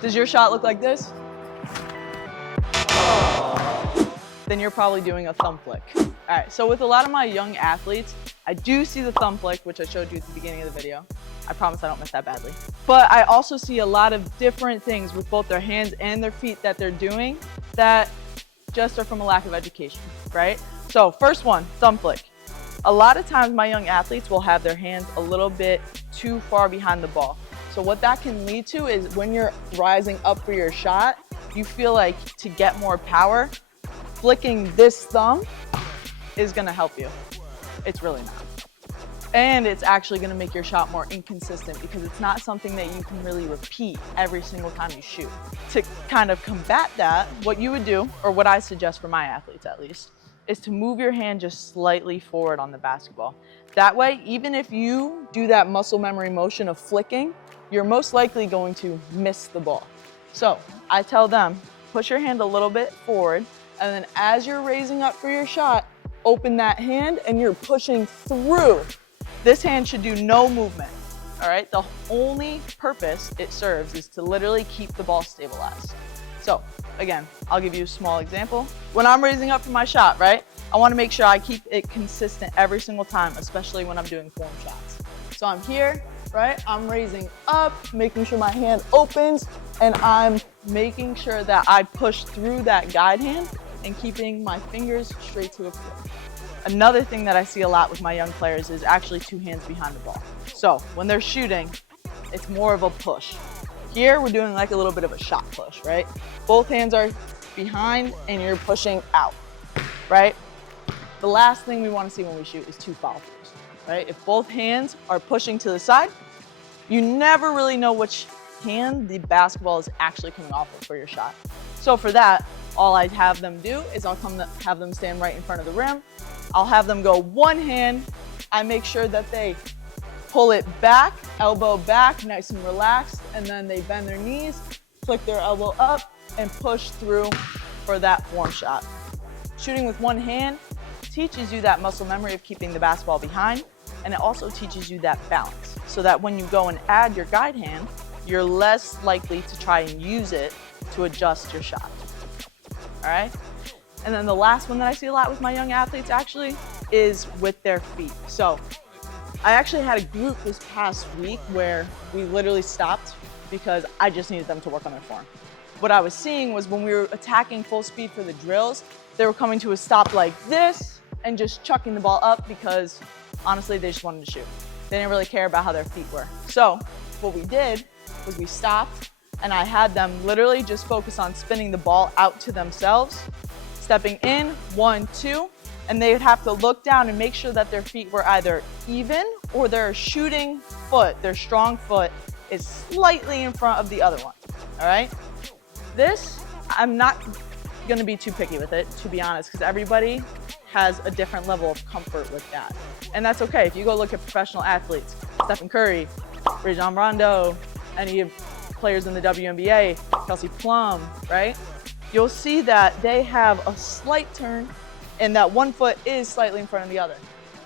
Does your shot look like this? Then you're probably doing a thumb flick. All right, so with a lot of my young athletes, I do see the thumb flick, which I showed you at the beginning of the video. I promise I don't miss that badly. But I also see a lot of different things with both their hands and their feet that they're doing that just are from a lack of education, right? So first one, thumb flick. A lot of times my young athletes will have their hands a little bit too far behind the ball. So what that can lead to is when you're rising up for your shot, you feel like to get more power, flicking this thumb is gonna help you. It's really not. And it's actually gonna make your shot more inconsistent because it's not something that you can really repeat every single time you shoot. To kind of combat that, what you would do, or what I suggest for my athletes at least, is to move your hand just slightly forward on the basketball. That way, even if you do that muscle memory motion of flicking, you're most likely going to miss the ball. So I tell them, push your hand a little bit forward, and then as you're raising up for your shot, open that hand and you're pushing through. This hand should do no movement, all right? The only purpose it serves is to literally keep the ball stabilized. So again, I'll give you a small example. When I'm raising up for my shot, right? I wanna make sure I keep it consistent every single time, especially when I'm doing form shots. So I'm here, right? I'm raising up, making sure my hand opens, and I'm making sure that I push through that guide hand and keeping my fingers straight to the floor. Another thing that I see a lot with my young players is actually two hands behind the ball. So when they're shooting, it's more of a push. Here, we're doing like a little bit of a shot push, right? Both hands are behind and you're pushing out, right? The last thing we want to see when we shoot is two foul throws, right? If both hands are pushing to the side, you never really know which hand the basketball is actually coming off of for your shot. So for that, all I'd have them do is have them stand right in front of the rim. I'll have them go one hand. I make sure that they pull it back, elbow back, nice and relaxed, and then they bend their knees, flick their elbow up, and push through for that form shot. Shooting with one hand teaches you that muscle memory of keeping the basketball behind, and it also teaches you that balance, so that when you go and add your guide hand, you're less likely to try and use it to adjust your shot. All right? And then the last one that I see a lot with my young athletes actually is with their feet. So I actually had a group this past week where we literally stopped because I just needed them to work on their form. What I was seeing was when we were attacking full speed for the drills, they were coming to a stop like this and just chucking the ball up because honestly, they just wanted to shoot. They didn't really care about how their feet were. So what we did was we stopped and I had them literally just focus on spinning the ball out to themselves, stepping in, 1, 2, and they would have to look down and make sure that their feet were either even or their shooting foot, their strong foot, is slightly in front of the other one, all right? This, I'm not gonna be too picky with it, to be honest, because everybody has a different level of comfort with that. And that's okay. If you go look at professional athletes, Stephen Curry, Rajon Rondo, any of players in the WNBA, Kelsey Plum, right? You'll see that they have a slight turn and that one foot is slightly in front of the other.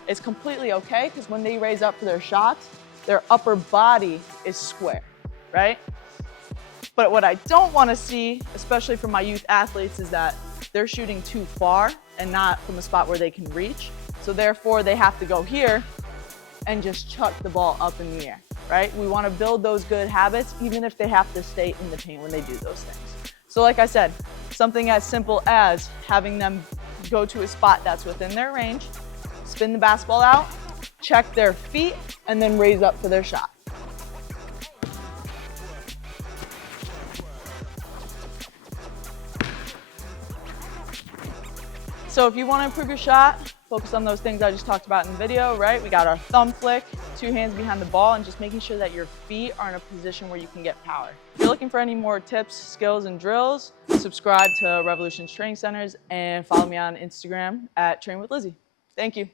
It's completely okay because when they raise up for their shots, their upper body is square, right? But what I don't want to see, especially for my youth athletes, is that they're shooting too far and not from a spot where they can reach. So therefore they have to go here and just chuck the ball up in the air, right? We want to build those good habits even if they have to stay in the paint when they do those things. So like I said, something as simple as having them go to a spot that's within their range, spin the basketball out, check their feet, and then raise up for their shot. So if you want to improve your shot, focus on those things I just talked about in the video, right? We got our thumb flick, two hands behind the ball, and just making sure that your feet are in a position where you can get power. If you're looking for any more tips, skills, and drills, subscribe to Revolutions Training Centers and follow me on Instagram at Train with Lizzie. Thank you.